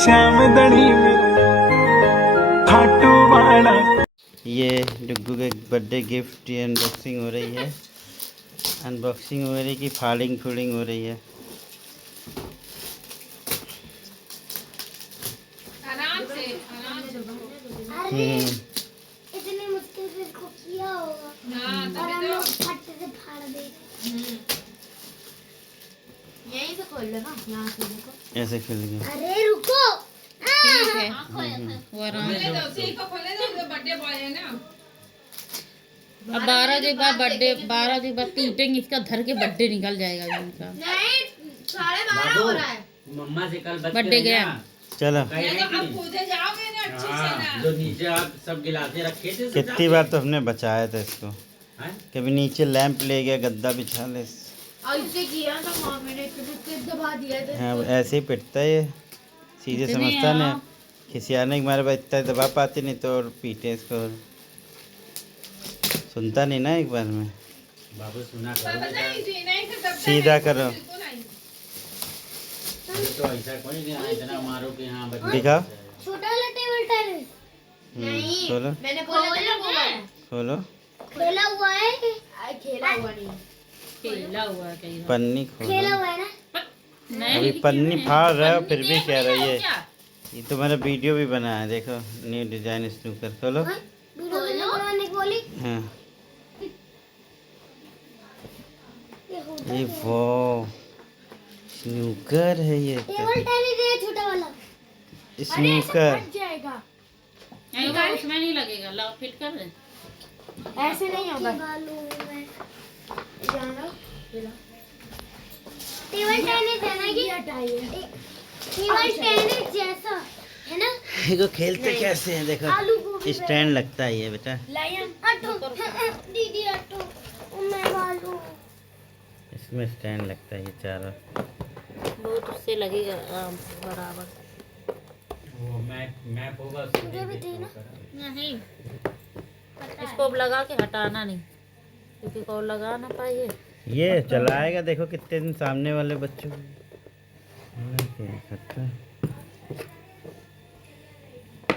श्याम दड़ी मेरे खाटू वाला। ये डुग्गू के बर्थडे गिफ्ट की अनबॉक्सिंग हो रही है। अनबॉक्सिंग हो रही कि फाड़िंग फूडिंग हो रही है। आराम से इतनी मुश्किल से इसको किया होगा ना, और हम लोग फट से फाड़ दे। यहीं से खोल लेना, यहाँ से देखो। ऐसे खुल गया। अरे रुको, ठीक है, वो आराम से उसी को खोले दो, जो बर्थडे बॉय है ना। अब 12 के बाद बर्थडे, 12 के बाद टूटेंगे, इसका धर के बर्थडे निकल जाएगा इनका। नहीं, 12:30 हो रहा है। मम्मा से कल बर्थडे गया। चलो तो अब पूजे जाओगे ना अच्छे से ना। जो नीचे आप सब गिलासे रखे थे कितनी बार तो हमने बचाया था इसको। कभी नीचे लैंप ले गया, गद्दा बिछा ले। ऐसे किया था मम्मी ने, किस दबा दिया था। हाँ ऐसे ही पिटता है ये, सीधे समझता नहीं। खिसियाने के मारे बाद इतना दबा पाते नहीं तो और पीटे इसको। सुनता नहीं ना एक बार में। बाबू सुना सीधा करो। तो ऐसा कोई नहीं, इतना मारो कि हाँ बच्चे दिखाओ। छोटा वाला टेबल टेनिस नहीं, खोलो मैंने बोला था ना, खोलो। खेला हुआ है, खेला हुआ नहीं। खेला हुआ है कहीं। पन्नी खोलो। खेला हुआ है ना। नहीं, अभी पन्नी फाड़ रहा है फिर भी देख कह रही है। क्या? ये तो मैंने वीडियो भी बनाया है, देखो न्यू डिजाइन स्नूकर। खोलो। वीडियो बनाने को बोली। हाँ ये हो ये वो स्नूकर है ये तो। टेबल टेनिस है छोटा वाला। स्नूकर जाएगा, नहीं तो उसमें नहीं लगेगा, लाओ फिट कर दे। ऐसे नहीं होगा। टेबल टेनिस है ना ये, टेबल टेनिस जैसा है ना। देखो खेलते कैसे हैं, आलू गोभी देखो स्टैंड लगता है ये बेटा। हटो दीदी हटो, मैं वालू। इसमें स्टैंड लगता है ये चारों। बहुत उससे लगेगा बराबर। वो मैप होगा मुझे भी थी ना। नहीं, इसको अब लगा के हटाना नहीं, क्योंकि कौन लगा ना पाए। ये चलाएगा, देखो कितने दिन सामने वाले बच्चों को।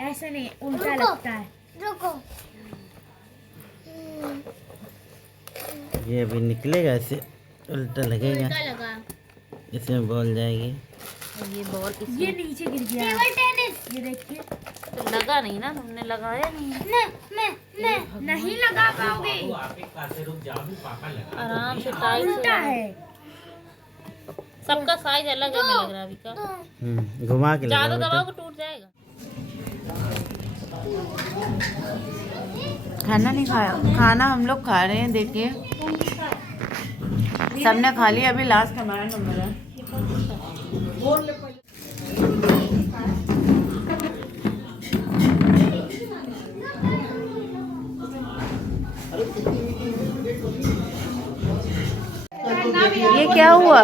ऐसे नहीं, उल्टा लगता है। रुको ये अभी निकलेगा, ऐसे उल्टा लगेगा, लगा। इसमें बॉल जाएगी। ये बॉल ये नीचे गिर गया। टेबल टेनिस ये देखिए, तो लगा नहीं ना, तुमने लगाया नहीं। मैं नहीं लगा पाओगे। बाबू आपके पास से रुक जाओ, भी पापा लगा आराम से टाइट उल्टा है। सबका साइज अलग है, लग रहा है अभी का। घुमा के ज्यादा लगाओ दबाओ बेटा। टूट जाएगा। खाना नहीं खाया, खाना हम लोग खा रहे हैं। देखिए सबने खा लिया, अभी लास्ट हमारा नंबर है। ये क्या हुआ?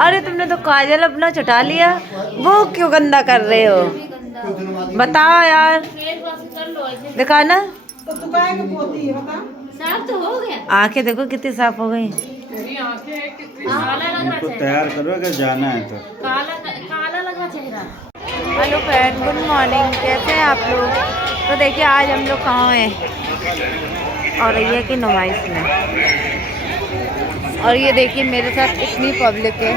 अरे तुमने तो काजल अपना चटा लिया, वो क्यों गंदा कर रहे हो? बताओ यार, दिखाना। साफ तो हो गया। आंखें देखो कितनी साफ हो गई। इनको तैयार करो अगर जाना है तो। काला लगा चेहरा। हेलो फ्रेंड, गुड मॉर्निंग, कैसे हैं आप लोग? तो देखिए आज हम लोग कहाँ हैं, और ये की नुमाइश में। और ये देखिए मेरे साथ इतनी पब्लिक है,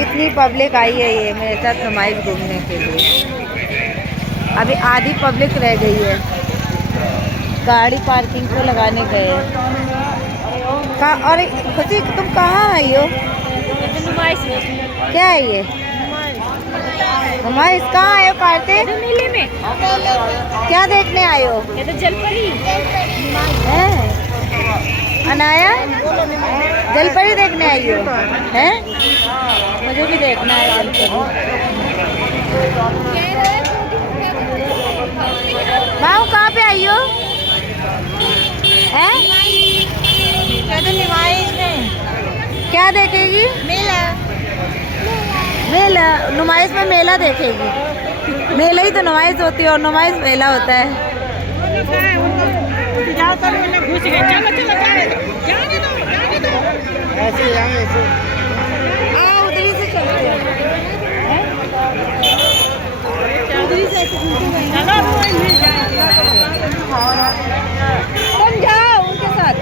इतनी पब्लिक आई है ये मेरे साथ नुमाइश घूमने के लिए। अभी आधी पब्लिक रह गई है, गाड़ी पार्किंग को लगाने गए हैं। और खुशी तुम कहाँ आई हो? नुमाइश क्या है ये नुमाइश? कहाँ आए हो कार्तिक? मेले में क्या देखने आए हो? ये तो जलपरी है अनाया, जलपरी देखने आई हो? हैं? मुझे भी देखना है जलपरी। माँ कहाँ पे आई हो? हैं? क्या देखेगी? मेला। मेला, नुमाइश में मेला देखेगी। मेला ही तो नुमाइश होती है और नुमाइश मेला होता है। ऐसे उधर ही से चलते हैं। तुम जाओ उनके साथ,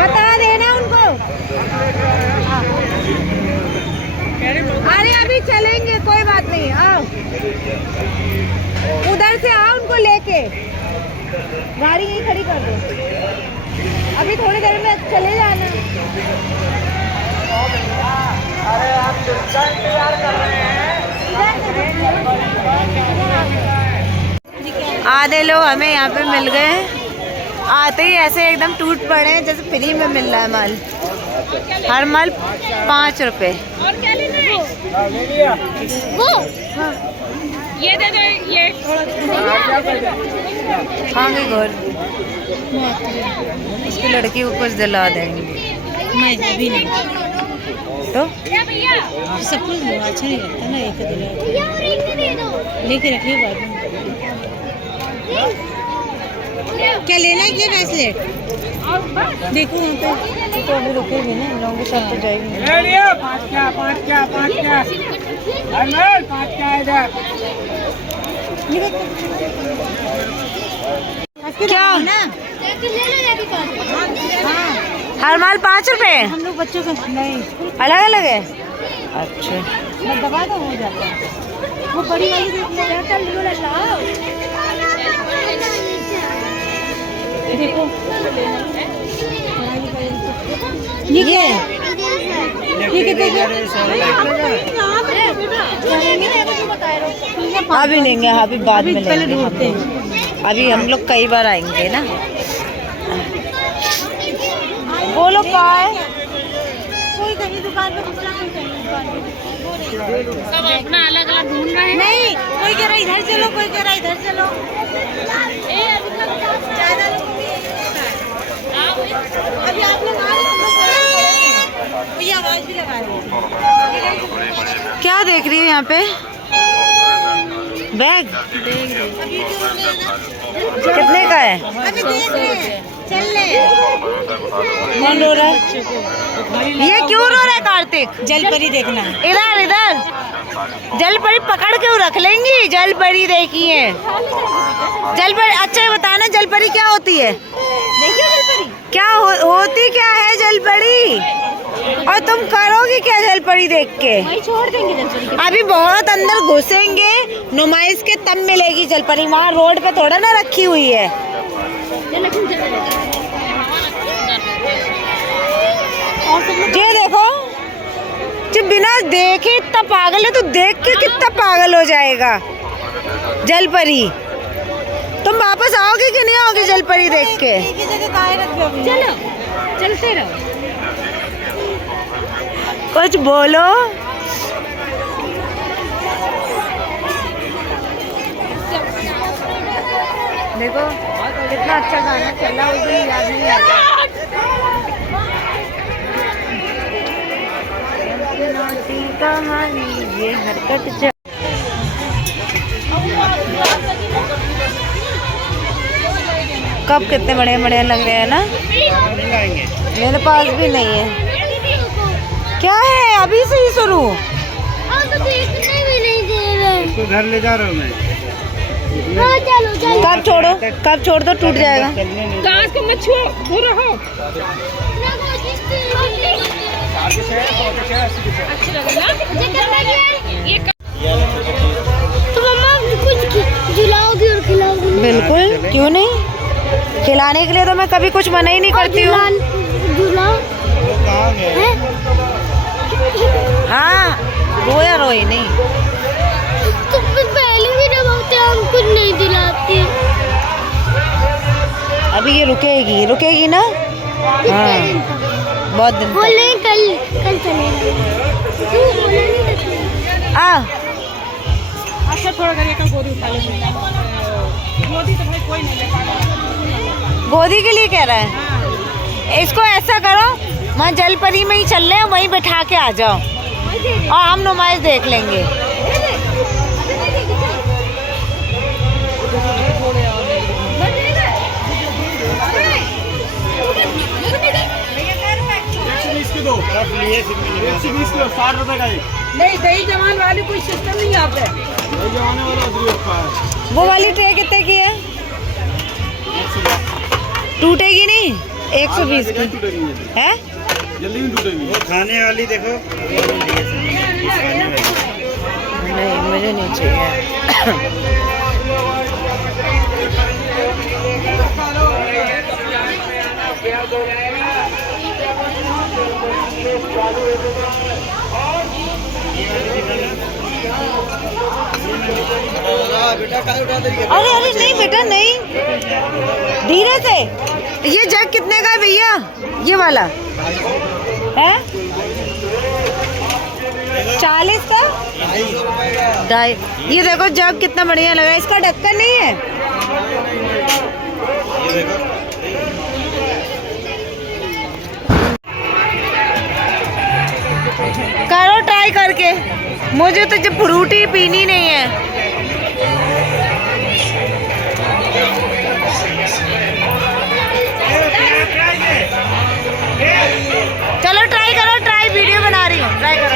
बता देना उनको। अरे अभी चलेंगे, कोई बात नहीं, आओ उधर से आओ, उनको लेके गाड़ी यहीं खड़ी कर दो, अभी थोड़ी देर में चले जाना। अरे आप इंतजार कर रहे हैं। आधे लोग हमें यहाँ पे मिल गए हैं, आते ही ऐसे एकदम टूट पड़े हैं जैसे फ्री में मिल रहा है माल। हर माल 5 रुपए। और क्या लेना है? वो ये दे दे, ये हाँ भी गोर, इसकी लड़की को कुछ दिला देंगे। मैं अभी नहीं तो भैया सब कुछ अच्छा नहीं लगता ना, एक दिला लेके रखिए बाद में। क्या लेना है? ये ब्रेसलेट देखो वहाँ पे तो अभी रुकेगी ना, इन लोगों के साथ तो जाएगी। ले लिया 5 क्या 5 क्या 5 क्या अनमोल 5 क्या इधर। क्या हर माल 5 रुपए? हम लोग बच्चों का नहीं अलग अलग है। अच्छा मैं दबा तो हो जाता है। वो बड़ी वाली देखो ये कितने अभी लेंगे, अभी बाद में लेंगे हम। अभी हम लोग कई बार आएंगे ना। बोलो क्या है? कोई कहीं दुकान पे दूसरा, कोई कहीं दुकान पे। सब अपना अलग अलग ढूंढ रहे हैं। नहीं, कोई कह रहा इधर चलो, कोई कह रहा इधर चलो। ज्यादा लोग अभी आप लोग आ रहे हैं, ये आवाज भी लगा रहे हैं। क्या देख रही है यहाँ पे? बैग कितने का है? अभी देख रहे हैं, चल रहे हैं। कौन रो रहा है? ये क्यों रो रहा है कार्तिक? जलपरी देखना है। इधर इधर जलपरी पकड़ के रख लेंगी। जलपरी देखी है? जलपरी अच्छा ये बताना, जलपरी क्या होती है? देखिए जलपरी क्या होती क्या है जलपरी? और तुम करोगी क्या जलपरी देख के? वही छोड़ देंगे जलपरी के। अभी बहुत अंदर घुसेंगे नुमाइश के, तब मिलेगी जलपरी। वहाँ रोड पे थोड़ा ना रखी हुई है। ये देखो, जो बिना देखे इतना पागल है, तो देख के कितना पागल हो जाएगा जलपरी। तुम वापस आओगे कि नहीं आओगे जलपरी देख के? चलो चलते रहो। कुछ बोलो। देखो कितना अच्छा गाना चल रहा है, उस दिन याद नहीं आता। कहानी ये हरकत कब कितने बढ़िया बढ़िया लग रहे हैं ना। मेरे पास भी नहीं है। क्या है? अभी से ही शुरू? इसको घर ले जा रहा हूँ मैं। कब छोड़ो, कब छोड़ दो, टूट जाएगा। कांच को मत छुओ, दूर रहो। अच्छा लगा ना? ये तो मम्मा कुछ खिलाओगी और खिलाओगी? बिल्कुल, क्यों नहीं? खिलाने के लिए तो मैं कभी कुछ मना ही नहीं करती हूँ। हाँ रोया रोई नहीं। तो फिर पहले भी जब हम कुछ नहीं दिलाती। अभी ये रुकेगी, रुकेगी ना? हाँ बहुत दिन बोले कल चलेंगे। अच्छा थोड़ा करिए का गोदी उठा लेंगे। गोदी तो भाई कोई नहीं ले पाएगा। गोदी के लिए कह रहा है? इसको ऐसा करो, वहाँ जलपरी में ही चल रहे हैं, वहीं बैठा के आ जाओ और हम नुमाइश देख लेंगे। दो 120 किलो 60 रुपए का एक। नहीं दही जमान वाली कोई सिस्टम नहीं यहाँ पे। दही जमाने वाला अदरक का है। वो वाली ट्रे कितने की है? टूटेगी नहीं? 120 की है। जल्दी नहीं टूटेगी। वो खाने वाली देखो, नहीं मुझे नहीं चाहिए। अरे अरे नहीं बेटा नहीं, धीरे से। ये जग कितने का है भैया? ये वाला है 40 का। ये देखो जग कितना बढ़िया लग रहा है। इसका ढक्कन नहीं है। करो ट्राई करके। मुझे तो जब फ्रूटी पीनी नहीं है। चलो ट्राई करो, ट्राई वीडियो बना रही हूँ, ट्राई करो।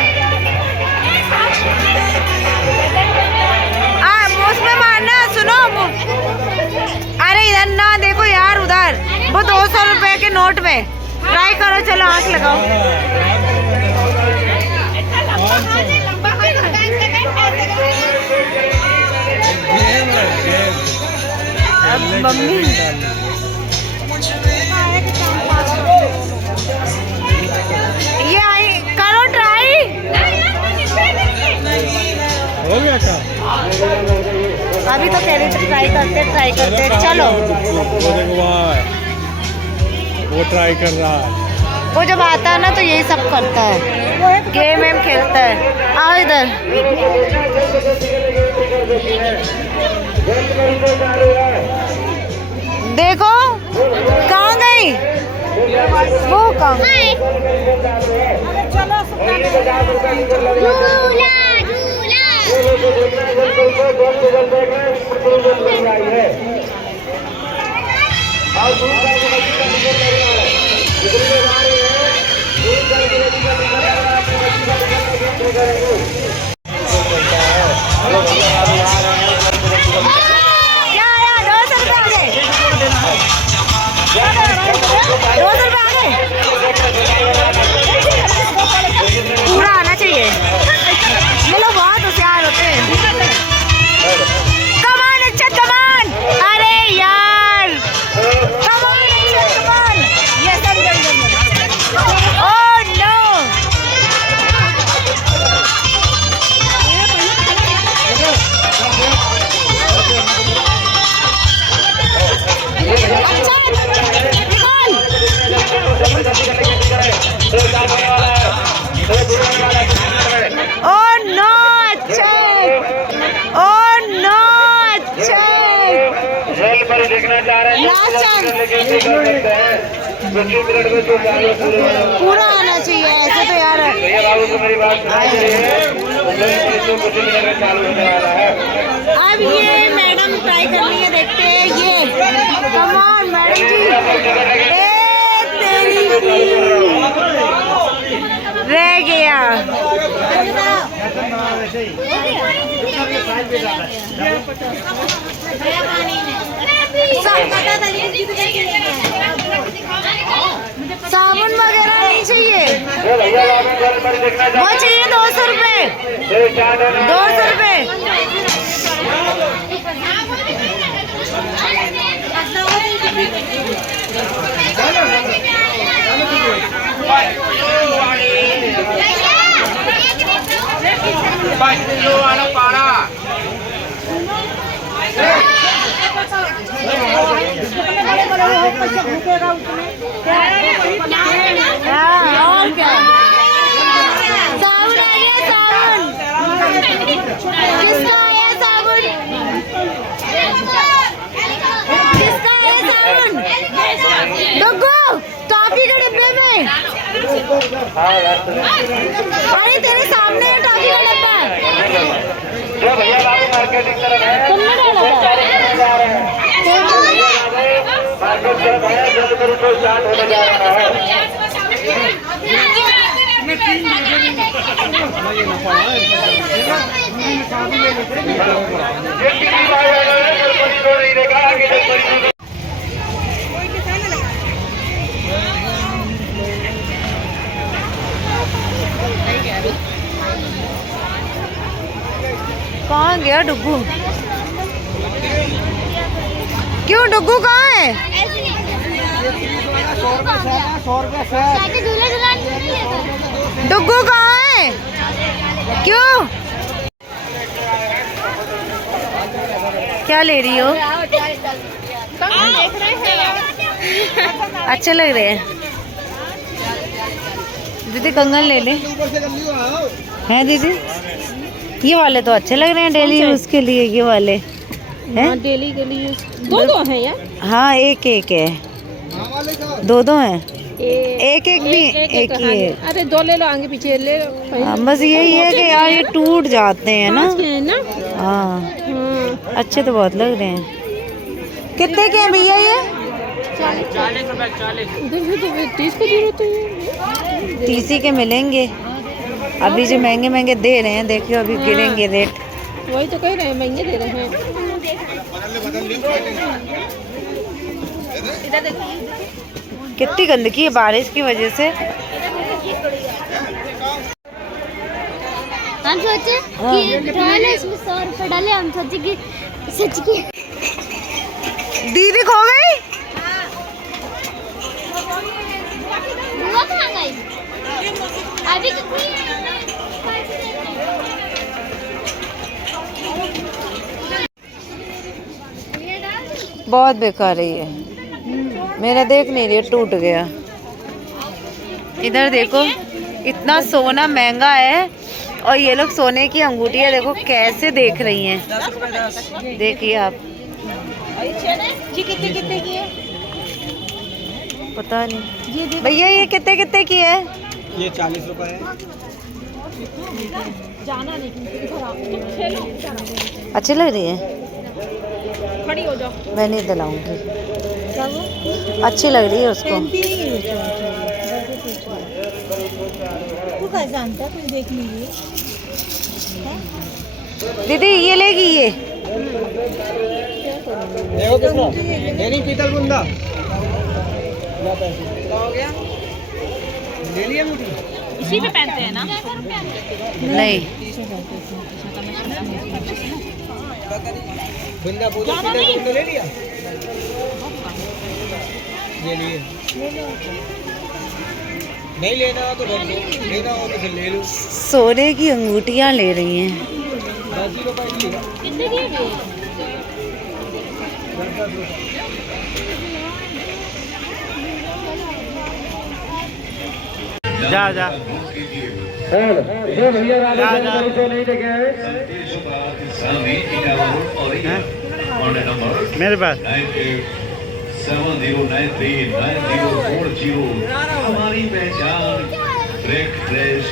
उसमें मारना, सुनो। अरे इधर ना देखो यार, उधर वो 200 रुपए के नोट में। ट्राई करो, चलो आंख लगाओ। अब मम्मी ये आई, करो ट्राई। हो गया क्या? अभी तो कह रही थी ट्राई करते चलो। वो ट्राई कर रहा है। वो जब आता है ना तो यही सब करता है, गेम वेम खेलता है। आओ इधर। देखो कहाँ गई वो, कहाँ? पूरा आना चाहिए। ये लोग बहुत होशियार होते हैं। कमान अच्छा कमान। अरे यार कमान अच्छा कमान। ये सब ओह नो। ओह नो अच्छा। ओह नो अच्छा। पूरा आना चाहिए ऐसे तो यार। अब ये मैडम ट्राई करनी है, देखते हैं। ये कमान मैडम जी। तेरी रह गया। साबुन वगैरह नहीं चाहिए। वो चाहिए 200 रुपए। 200 रुपए। और क्या? साबुन आ गया, साबुन। किसका आया साबुन? किसका आया साबुन? डुग्गू टॉफी के डिब्बे में। अरे तेरे सामने है टॉफी का डिब्बा। तुमने डाला था? कहाँ गया डुग्गू? क्यों डुग्गू कहाँ है? डुग्गू कहाँ है? क्यों? क्या ले रही हो? अच्छे लग रहे हैं। दीदी कंगन ले ले। हैं दीदी? ये वाले तो अच्छे लग रहे हैं डेली यूज के लिए। ये वाले हैं डेली के लिए दो हैं यार। हाँ एक एक है, दो हैं। एक एक भी एक ही है। अरे दो ले लो, आगे पीछे ले लो। हाँ, बस यही है कि यार ये टूट जाते हैं ना। हाँ अच्छे तो बहुत लग रहे हैं। कितने के हैं भैया ये? 40 रुपए 40। इधर 30 को दे रहे हो। 30 के मिलेंगे। अभी जो महंगे महंगे दे रहे हैं, देखियो अभी गिरेंगे रेट। वही तो कह रहे हैं, महंगे दे रहे हैं। कितनी गंदगी है बारिश की वजह से। हम सोचे कि डाले इसमें 100 रुपए डाले, हम सोचे कि सच की दीदी खो गई। बुआ कहाँ गई? अभी कितनी बहुत बेकार है ये। मेरा देख नहीं रही, टूट गया। इधर देखो इतना सोना महंगा है और ये लोग सोने की अंगूठियाँ देखो कैसे देख रही हैं। देखिए आप। जी कितने कितने की है? पता नहीं भैया ये कितने कितने की है? ये 40 रुपए है। जाना नहीं अच्छी लग रही है। खड़ी हो जाओ। मैं नहीं दिलाऊंगी। अच्छी लग रही है उसको। देख लीजिए दीदी ये लेगी ये। देखो कितना ये नहीं पीतल बुंदा हो गया। ले लिया मुझे। इसी पे पहनते हैं ना? नहीं बुंदा बोलो पीतल बुंदा ले लिया। ये लिए नहीं लेना हो तो रख लो, लेना हो तो फिर ले लो। सोने की अंगूठियाँ ले रही हैं। 10 रुपए की है। कितने की है? जा जा जो भैया नहीं देखे मेरे पास 70939040 हमारी पहचान ब्रेकफास्ट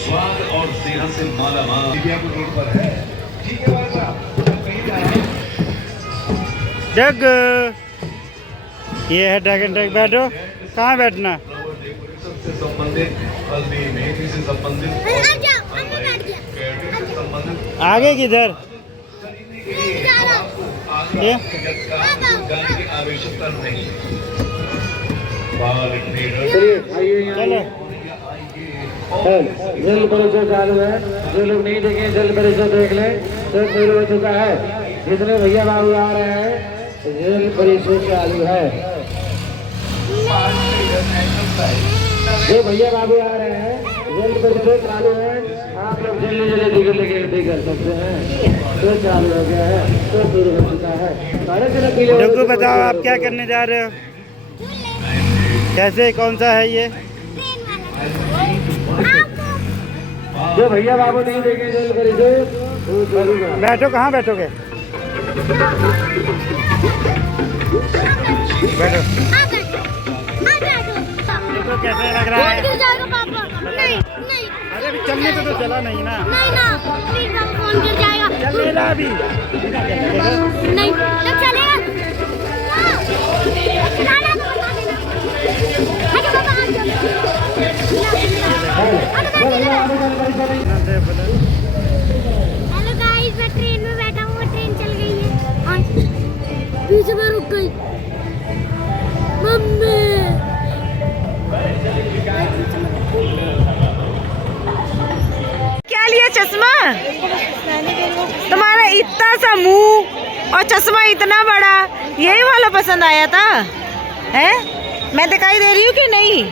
स्वाद और सेहत से मालामाल रोड पर है। ठीक है भाई साहब। जग ये है ड्रैगन टैग। बैठो। कहाँ बैठना? से संबंधित हल्दी मेहंदी से संबंधित संबंधित आगे किधर? ये की आवश्यकता नहीं। चलो जल परिचय चालू है। जो लोग नहीं देखे जल परिचय देख ले। सब शुरू हो चुका है। जितने भैया बाबू आ रहे हैं जल परिचय चालू है। जो भैया बाबू आ रहे हैं जल परिचय चालू है। आप लोग जल्दी जल्दी टिकट कर सकते हैं। तो चालू हो गया है, तो शुरू हो चुका है। डुग्गू बताओ आप क्या करने जा रहे हो? कैसे कौन सा है ये? जो भैया बाबू नहीं देखे जल परिचय वो चालू है। बैठो। कहाँ बैठोगे? बैठो। देखो कैसे लग रहा है? गिर जाएगा पापा। नहीं नहीं अरे अभी चलने पे तो चला नहीं ना। नहीं ना, प्लीज पापा फोन गिर जाएगा। चलेगा अभी। नहीं जब चलेगा ना, चलाना तो बता देना। हटो पापा, हाथ दो। मम्मी क्या लिया चश्मा? तुम्हारा इतना सा मुंह और चश्मा इतना बड़ा, यही वाला पसंद आया था है? मैं दिखाई दे रही हूँ कि नहीं?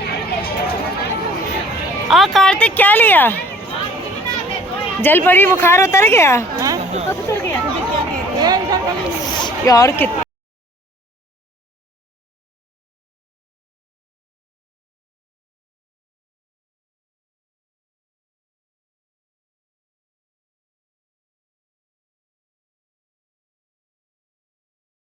और कार्तिक क्या लिया? जल परी बुखार उतर गया यार? कितना